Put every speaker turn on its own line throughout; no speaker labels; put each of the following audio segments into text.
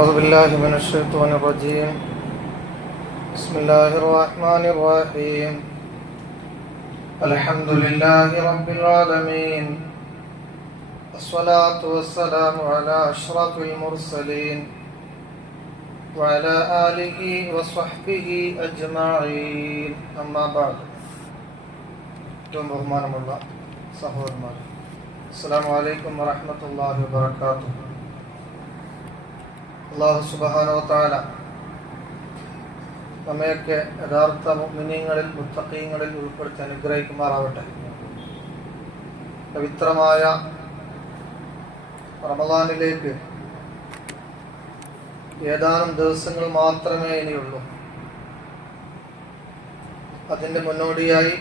أعوذ بالله من الشيطان الرجيم بسم الله الرحمن الرحيم الحمد لله رب العالمين الصلاة والسلام على أشرف المرسلين وعلى آله وصحبه أجمعين أما بعد ഏറ്റവും ബഹുമാനമുള്ള സഹോദരന്മാർ അസ്സാം വലൈക്കും വറഹമത്തല്ലാഹി വാബർക്കാത്തു അള്ളാഹു സുബാനോത്താല നമ്മയൊക്കെ യഥാർത്ഥ മിനിങ്ങളിൽ മുത്തക്കീങ്ങളിൽ ഉൾപ്പെടുത്തി അനുഗ്രഹിക്കുമാറാവട്ടെ. പവിത്രമായ റമദാനിലേക്ക് ഏതാനും ദിവസങ്ങൾ മാത്രമേ ഇനിയുള്ളൂ. അതിന്റെ മുന്നോടിയായി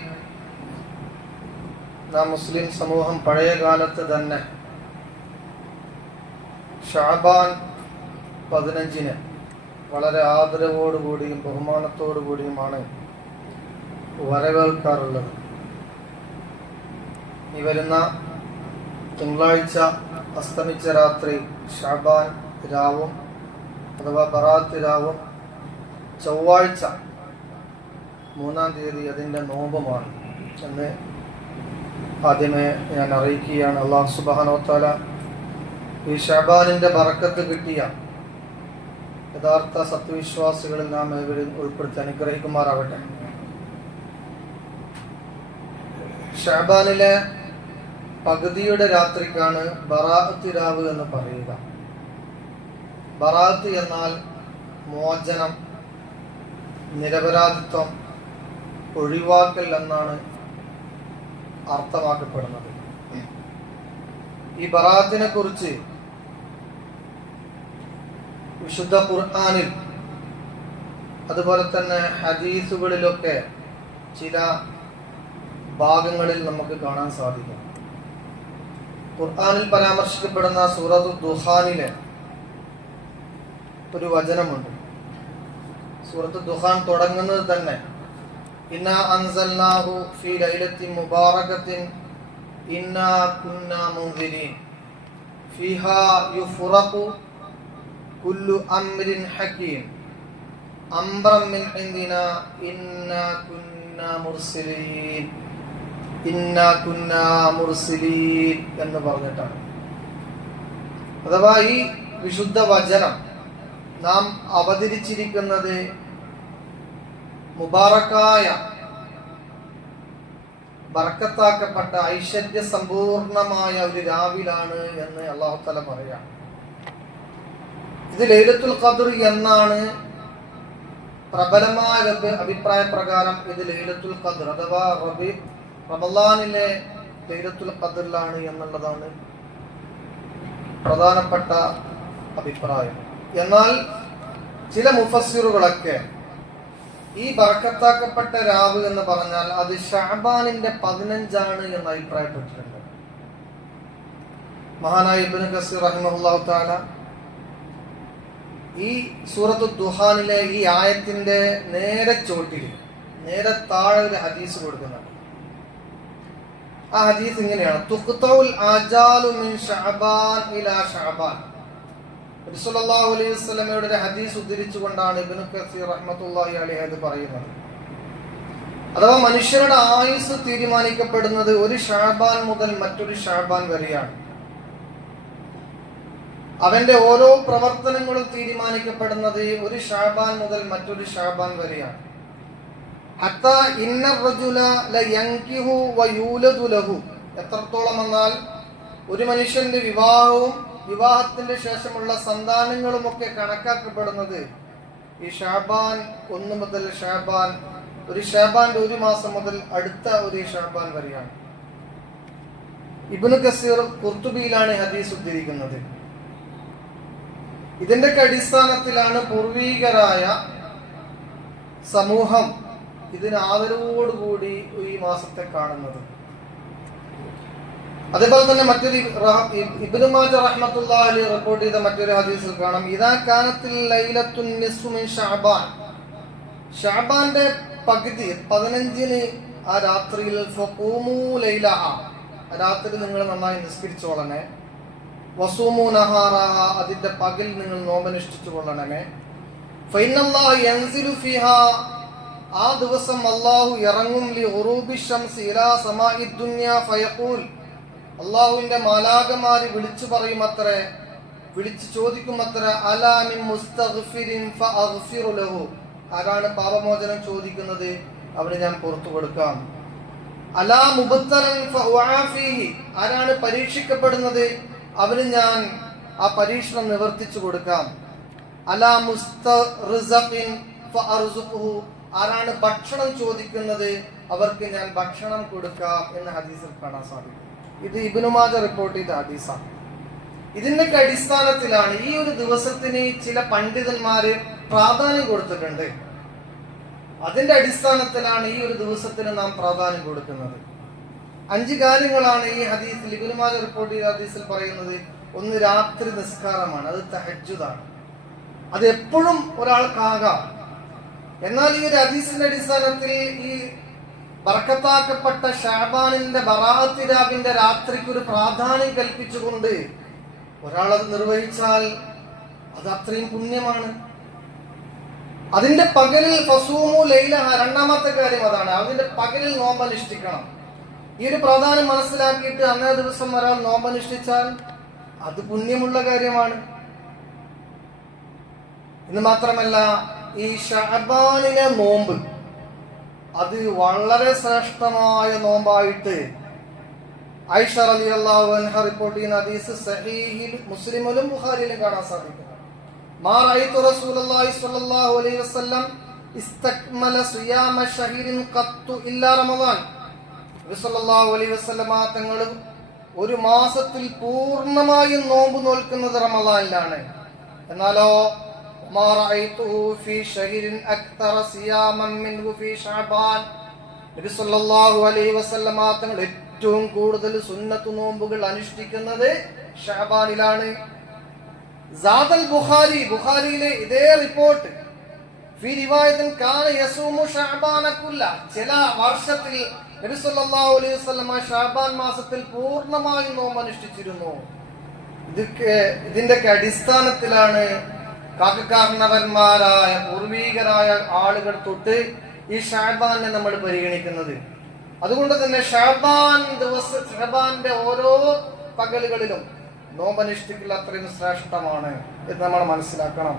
നാം മുസ്ലിം സമൂഹം പഴയ കാലത്ത് തന്നെ ഷാബാൻ പതിനഞ്ചിന് വളരെ ആദരവോടുകൂടിയും ബഹുമാനത്തോടുകൂടിയുമാണ് വരവേൽക്കാറുള്ളത്. ഈ വരുന്ന തിങ്കളാഴ്ച അസ്തമിച്ച രാത്രി ഷാബാൻ രാവും അഥവാ ബറാത്ത് രാവും ചൊവ്വാഴ്ച മൂന്നാം തീയതി അതിന്റെ നോമ്പുമാണ് എന്ന് ആദ്യമേ ഞാൻ അറിയിക്കുകയാണ്. അള്ളാഹു സുബാനോത്താല ഈ ഷാബാനിന്റെ ബറക്കത്ത് കിട്ടിയ യഥാർത്ഥ സത്യവിശ്വാസികളിൽ നാം ഇവരിൽ ഉൾപ്പെടുത്തി അനുഗ്രഹിക്കുമാറാവട്ടെ. ഷാബാനിലെ പകുതിയുടെ രാത്രിക്കാണ് ബറാഅത്ത് രാവ് എന്ന് പറയുക. ബറാത്ത് എന്നാൽ മോചനം നിരപരാധിത്വം ഒഴിവാക്കൽ എന്നാണ് അർത്ഥമാക്കപ്പെടുന്നത്. ഈ ബറാത്തിനെ കുറിച്ച് വിശുദ്ധ ഖുർആാനിൽ. അതുപോലെ തന്നെ ഹദീസുകളിലൊക്കെ ചില ഭാഗങ്ങളിൽ നമുക്ക് കാണാൻ സാധിക്കും. ഖുർആാനിൽ പരാമർശിക്കപ്പെടുന്ന സൂറത്ത് ദുഹാനിലെ ഒരു വചനമുണ്ട്. സൂറത്ത് ദുഹാൻ തുടങ്ങുന്നത് തന്നെ ഇന്ന അൻസൽനാഹു ഫീ ലൈലത്തിൻ മുബാറകത്തിൻ ഇന്ന കുല്ലു അംരിൻ ഹകീം അംറം മിൻ ഇൻദിനാ ഇന്നാ കുന്നാ മുർസലീൻ ഇന്നാ കുന്നാ മുർസലീൻ എന്ന് പറഞ്ഞിട്ടാണ്. അഥവാ ഈ വിശുദ്ധ വചനം നാം അവതരിച്ചിരിക്കുന്നത് മുബാറക്കായ ബർക്കത്താക്കപ്പെട്ട ഐശ്വര്യ സമ്പൂർണമായ ഒരു രാവിലാണ് എന്ന് അള്ളാഹു തല പറയാം ഇത് ലൈലത്തുൽ ഖദർ എന്നാണ് പ്രബലമായ അഭിപ്രായ പ്രകാരം ഇത് ലൈലത്തുൽ ഖദർ അഥവാ റബി റമലാനിലെ ലൈലത്തുൽ ഖദറിലാണ് എന്നുള്ളതാണ് പ്രധാനപ്പെട്ട അഭിപ്രായം. എന്നാൽ ചില മുഫസ്സിറുകളൊക്കെ ഈ ബറക്കത്താക്കപ്പെട്ട രാവ് എന്ന് പറഞ്ഞാൽ അത് ഷാബാനിന്റെ പതിനഞ്ചാണ് എന്ന് അഭിപ്രായപ്പെട്ടിട്ടുണ്ട്. മഹാനായി ഇബ്നു കസീർ റഹിമഹുല്ലാഹു തആല ഈ സൂറത്തു ദുഹാനിലെ ഈ ആയത്തിന്റെ നേരെ ചോട്ടിൽ നേരെ താഴെ ഒരു ഹദീസ് കൊടുക്കുന്നുണ്ട്. ആ ഹദീസ് ഇങ്ങനെയാണ്. തുഖ്തൗൽ ആജാലു മിൻ ഷഅബാൻ ഇലാ ഷഅബാൻ. റസൂലുള്ളാഹി അലൈഹി വസല്ലമയുടെ ഒരു ഹദീസ് ഉദ്ധരിച്ചുകൊണ്ടാണ് ഇബ്നു കസീർ റഹ്മത്തുള്ളാഹി അലൈഹി അത് പറയുന്നത്. അഥവാ മനുഷ്യരുടെ ആയുസ് തീരുമാനിക്കപ്പെടുന്നത് ഒരു ഷാബാൻ മുതൽ മറ്റൊരു ഷാബാൻ വരെയാണ്. അവന്റെ ഓരോ പ്രവർത്തനങ്ങളും തീരുമാനിക്കപ്പെടുന്നത് ഒരു ഷാബാൻ മുതൽ മറ്റൊരു ഷാബാൻ വരെയാണ്. എത്രത്തോളം എന്നാൽ ഒരു മനുഷ്യന്റെ വിവാഹവും വിവാഹത്തിന്റെ ശേഷമുള്ള സന്താനങ്ങളും ഒക്കെ കണക്കാക്കപ്പെടുന്നത് ഈ ഷാബാൻ ഒന്ന് മുതൽ ഷാബാൻ ഒരു ഷാബാന്റെ ഒരു മാസം മുതൽ അടുത്ത ഒരു ഷാബാൻ വരെയാണ്. ഇബ്നു കസീർ കുർത്തുബിയിലാണ് ഹദീസ് ഉദ്ധരിക്കുന്നത്. ഇതിന്റെ അടിസ്ഥാനത്തിലാണ് പൂർവീകരായ സമൂഹം ഇതിന് ആദരവോടുകൂടി ഈ മാസത്തെ കാണുന്നത്. അതേപോലെ തന്നെ മറ്റൊരു റഹ്മത്തുള്ളാഹി റിപ്പോർട്ട് ചെയ്ത മറ്റൊരു ഹദീസിൽ കാണാം. ഇതാ കാനത്തിൽ ലൈലത്തുൻ ഷഅബാൻ. ഷഅബാന്റെ പകുതി പതിനഞ്ചിന് ആ രാത്രിയിൽ ലൈലഹ. രാത്രി നിങ്ങൾ നന്നായി നിസ്കരിച്ചോളനെ വസൂമു നഹാറാഹ പകൽ നിങ്ങൾ നോമ്പനുഷ്ഠിച്ചു കൊള്ളണമേ ആ ദിവസം അള്ളാഹു ഇറങ്ങും ലി ഉറൂബി ദുനിയ ഫയഖൂൽ. വിളിച്ചു പറയും അത്രേ വിളിച്ചു ചോദിക്കും അത്ര അലാമി മുസ്തഗ്ഫിരിൻ ഫഅഗ്ഫിറു ലഹു. ആരാണ് പാപമോചനം ചോദിക്കുന്നത്? അവന് ഞാൻ പുറത്തു കൊടുക്കാം. അലാ മുബത്തലൻ ആരാണ് പരീക്ഷിക്കപ്പെടുന്നത്? അവന് ഞാൻ ആ പരീക്ഷണം നിവർത്തിച്ചു കൊടുക്കാം. അലാ ഫഅർസുഖുഹു. ആരാണ് ഭക്ഷണം ചോദിക്കുന്നത് അവർക്ക് ഞാൻ ഭക്ഷണം കൊടുക്കാം എന്ന് ഹദീസിൽ കാണാൻ സാധിക്കും. ഇത് ഇബിനുമാജ റിപ്പോർട്ട് ചെയ്ത ഹദീസാണ്. ഇതിന്റെ അടിസ്ഥാനത്തിലാണ് ഈ ഒരു ദിവസത്തിന് ചില പണ്ഡിതന്മാര് പ്രാധാന്യം കൊടുത്തിട്ടുണ്ട്. അതിന്റെ അടിസ്ഥാനത്തിലാണ് ഈ ഒരു ദിവസത്തിന് നാം പ്രാധാന്യം കൊടുക്കുന്നത്. അഞ്ച് കാര്യങ്ങളാണ് ഈ ഹദീസിൽ ഇബിനുമാജ റിപ്പോർട്ട് ചെയ്ത ഹദീസിൽ പറയുന്നത്. ഒന്ന് രാത്രി നിസ്കാരമാണ് അത് തഹജുദാണ് അത് എപ്പോഴും ഒരാൾക്കാകാം. എന്നാൽ ഈ ഒരു ഹദീസിന്റെ അടിസ്ഥാനത്തിൽ ഈ ബർക്കത്താക്കപ്പെട്ട ഷാബാനിന്റെ ബറാത്തിരാബിന്റെ രാത്രിക്ക് ഒരു പ്രാധാന്യം കൽപ്പിച്ചുകൊണ്ട് ഒരാൾ അത് നിർവഹിച്ചാൽ അത് അത്രയും പുണ്യമാണ്. അതിന്റെ പകലിൽ ഫസൂമു ലൈല രണ്ടാമത്തെ കാര്യം അതാണ്. അതിന്റെ പകലിൽ നോമ്പനുഷ്ഠിക്കണം. ഈ ഒരു പ്രാധാന്യം മനസ്സിലാക്കിയിട്ട് അന്നേ ദിവസം ഒരാൾ നോമ്പനുഷ്ഠിച്ചാൽ അത് പുണ്യമുള്ള കാര്യമാണ്. എന്ന് മാത്രമല്ല ഈ ഷഹബാനിലെ നോമ്പ് അത് വളരെ ശ്രേഷ്ഠമായ നോമ്പായിട്ട് ഐഷ അലി അള്ളാഹു അൻഹ റിപ്പോർട്ട് ചെയ്യുന്ന ഹദീസ് സഹീഹിൽ മുസ്ലിമിലും ബുഖാരിയിലും കാണാൻ സാധിക്കും മാ റഅയ്തു റസൂലുള്ളാഹി സ്വല്ലല്ലാഹു അലൈഹി വസല്ലം സിയാമ ഇല്ലാ നബി സല്ലല്ലാഹു അലൈഹി വസല്ലമ തങ്ങൾ ഒരു മാസത്തിൽ പൂർണമായും നോമ്പ് നോൽക്കുന്നത് റമദാനിലാണ്. എന്നാലോ ഏറ്റവും കൂടുതൽ സുന്നത്ത് നോമ്പുകൾ അനുഷ്ഠിക്കുന്നത് ഷഹബാനിലാണ് ബുഖാരി ബുഖാരിയിലെ ഇതേ റിപ്പോർട്ട് ചില വർഷത്തിൽ നബി സല്ലല്ലാഹു അലൈഹി ഷഅബാൻ മാസത്തിൽ പൂർണമായും നോമ്പ് അനുഷ്ഠിച്ചിരുന്നു. ഇതിന്റെയൊക്കെ അടിസ്ഥാനത്തിലാണ് കാക്കക്കാരണവന്മാരായ പൂർവീകരായ ആളുകൾ തൊട്ട് ഈ ഷാബാനെ നമ്മൾ പരിഗണിക്കുന്നത്. അതുകൊണ്ട് തന്നെ ഷാബാൻ ദിവസം ഷാബാന്റെ ഓരോ പകലുകളിലും നോമ്പനുഷ്ഠിക്കൽ അത്രയും ശ്രേഷ്ഠമാണ് എന്ന് നമ്മൾ മനസ്സിലാക്കണം.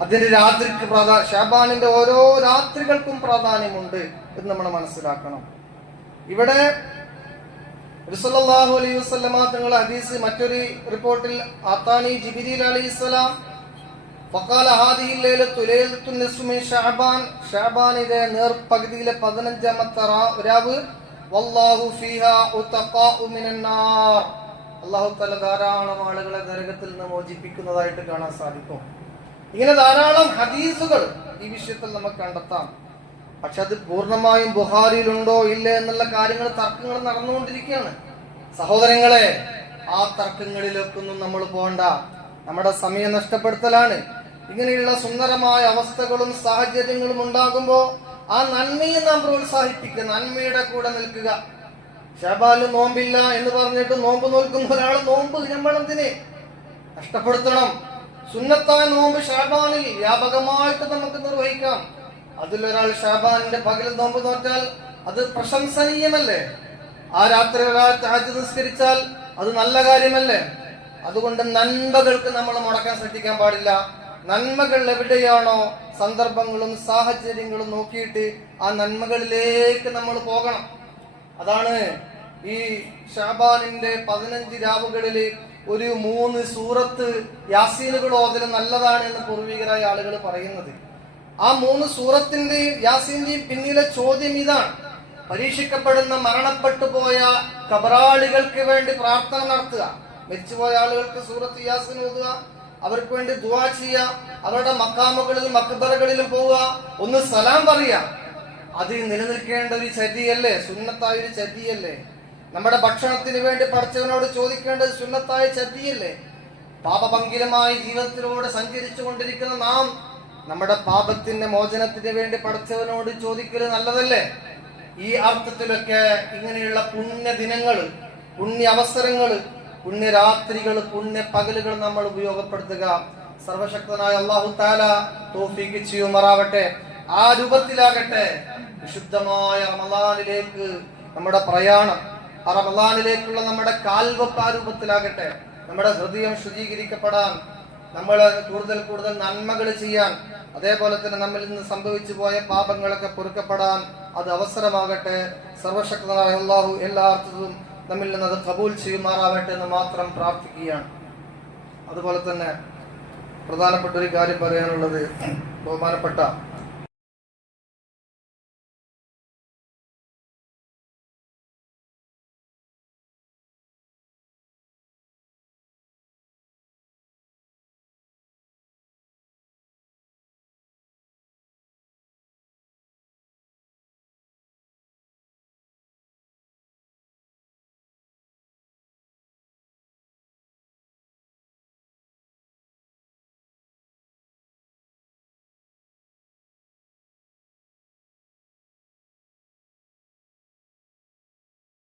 അതിന് രാത്രിക്ക് പ്രാധാ ഷാബാനിന്റെ ഓരോ രാത്രികൾക്കും പ്രാധാന്യമുണ്ട് എന്ന് നമ്മൾ മനസ്സിലാക്കണം. ഇവിടെ റസൂലുള്ളാഹി അലൈഹി വസല്ലമ തങ്ങൾ ഹദീസ് മറ്റൊരു റിപ്പോർട്ടിൽ ആത്താനി ജിബിരിൽ അലൈഹിസ്സലാം ഫഖാല ഹാദിഹി ലൈലത്തു ഷാബാൻ ശഅബാനിലെ നേർപകുതിയിലെ 15ാമത്തെ രാ- രാവ് വല്ലാഹു ഫീഹാ ഉതഖാഉ മിനന്നാർ നാർ. അല്ലാഹു ധാരാളം ആളുകളെ നരകത്തിൽ നിന്ന് മോചിപ്പിക്കുന്നതായിട്ട് കാണാൻ സാധിക്കും. ഇങ്ങനെ ധാരാളം ഹദീസുകൾ ഈ വിഷയത്തിൽ നമുക്ക് കണ്ടെത്താം. പക്ഷെ അത് പൂർണമായും ബുഹാരിയിലുണ്ടോ ഇല്ല എന്നുള്ള കാര്യങ്ങൾ തർക്കങ്ങൾ നടന്നുകൊണ്ടിരിക്കുകയാണ്. സഹോദരങ്ങളെ ആ തർക്കങ്ങളിലേക്കൊന്നും നമ്മൾ പോകണ്ട. നമ്മുടെ സമയം നഷ്ടപ്പെടുത്തലാണ്. ഇങ്ങനെയുള്ള സുന്ദരമായ അവസ്ഥകളും സാഹചര്യങ്ങളും ഉണ്ടാകുമ്പോൾ ആ നന്മയെ നാം പ്രോത്സാഹിപ്പിക്കുക നന്മയുടെ കൂടെ നിൽക്കുക. ഷാബാൽ നോമ്പില്ല എന്ന് പറഞ്ഞിട്ട് നോമ്പ് നോൽക്കുന്ന ഒരാൾ നോമ്പ് നമ്മളെന്തിനെ നഷ്ടപ്പെടുത്തണം. സുന്നത്തായ നോമ്പ് ഷാബാനിൽ വ്യാപകമായിട്ട് നമുക്ക് നിർവഹിക്കാം. അതിലൊരാൾ ഷാബാനിന്റെ പകൽ നോമ്പ് നോറ്റാൽ അത് പ്രശംസനീയമല്ലേ? ആ രാത്രി ഒരാൾ താജ് നിസ്കരിച്ചാൽ അത് നല്ല കാര്യമല്ലേ? അതുകൊണ്ട് നന്മകൾക്ക് നമ്മൾ മുടക്കാൻ ശ്രദ്ധിക്കാൻ പാടില്ല. നന്മകൾ എവിടെയാണോ സന്ദർഭങ്ങളും സാഹചര്യങ്ങളും നോക്കിയിട്ട് ആ നന്മകളിലേക്ക് നമ്മൾ പോകണം. അതാണ് ഈ ഷാബാനിന്റെ പതിനഞ്ച് രാവുകളിൽ ഒരു മൂന്ന് സൂറത്ത് യാസീനുകൾ ഓതൽ നല്ലതാണ് എന്ന് പൂർവികരായ ആളുകൾ പറയുന്നത്. ആ മൂന്ന് സൂറത്തിന്റെയും യാസീന്റെയും പിന്നിലെ ചോദ്യം ഇതാണ്. പരീക്ഷിക്കപ്പെടുന്ന മരണപ്പെട്ടു പോയ കബറാളികൾക്ക് വേണ്ടി പ്രാർത്ഥന നടത്തുക. മരിച്ചുപോയ ആളുകൾക്ക് സൂറത്ത് യാസീൻ ഓതുക. അവർക്ക് വേണ്ടി ദുവാ ചെയ്യുക. അവരുടെ മക്കാമുകളിലും മക്ബറകളിലും പോവുക. ഒന്ന് സലാം പറയുക. അത് നിലനിൽക്കേണ്ട ഒരു ചതിയല്ലേ? സുന്നത്തായ ഒരു ചതിയല്ലേ? നമ്മുടെ ഭക്ഷണത്തിന് വേണ്ടി പഠിച്ചവനോട് ചോദിക്കേണ്ടത് സുന്നത്തായ ചതിയല്ലേ? പാപഭംഗിരമായ ജീവിതത്തിലൂടെ സഞ്ചരിച്ചു കൊണ്ടിരിക്കുന്ന നാം നമ്മുടെ പാപത്തിന്റെ മോചനത്തിന് വേണ്ടി പഠിച്ചവനോട് ചോദിക്കൽ നല്ലതല്ലേ? ഈ അർത്ഥത്തിലൊക്കെ ഇങ്ങനെയുള്ള പുണ്യ ദിനങ്ങൾ പുണ്യ അവസരങ്ങൾ പുണ്യ രാത്രികൾ പുണ്യ പകലുകൾ നമ്മൾ ഉപയോഗപ്പെടുത്തുക. സർവശക്തനായ അള്ളാഹു താല തോഫിക്ക് ചെയ്യുമാറാവട്ടെ. ആ രൂപത്തിലാകട്ടെ വിശുദ്ധമായ റമദാനിലേക്ക് നമ്മുടെ പ്രയാണം. റമദാനിലേക്കുള്ള നമ്മുടെ കാൽവപ്പ് രൂപത്തിലാകട്ടെ. നമ്മുടെ ഹൃദയം ശുചീകരിക്കപ്പെടാൻ നമ്മൾ കൂടുതൽ കൂടുതൽ നന്മകൾ ചെയ്യാൻ അതേപോലെ തന്നെ നമ്മിൽ നിന്ന് സംഭവിച്ചു പോയ പാപങ്ങളൊക്കെ പൊറുക്കപ്പെടാൻ അത് അവസരമാകട്ടെ. സർവശക്തനായ അള്ളാഹു എല്ലാ അർത്ഥത്തിലും നമ്മിൽ നിന്ന് അത് കബൂൽ ചെയ്യുമാറാവട്ടെ എന്ന് മാത്രം പ്രാർത്ഥിക്കുകയാണ്. അതുപോലെ തന്നെ പ്രധാനപ്പെട്ട ഒരു കാര്യം പറയാനുള്ളത് ബഹുമാനപ്പെട്ട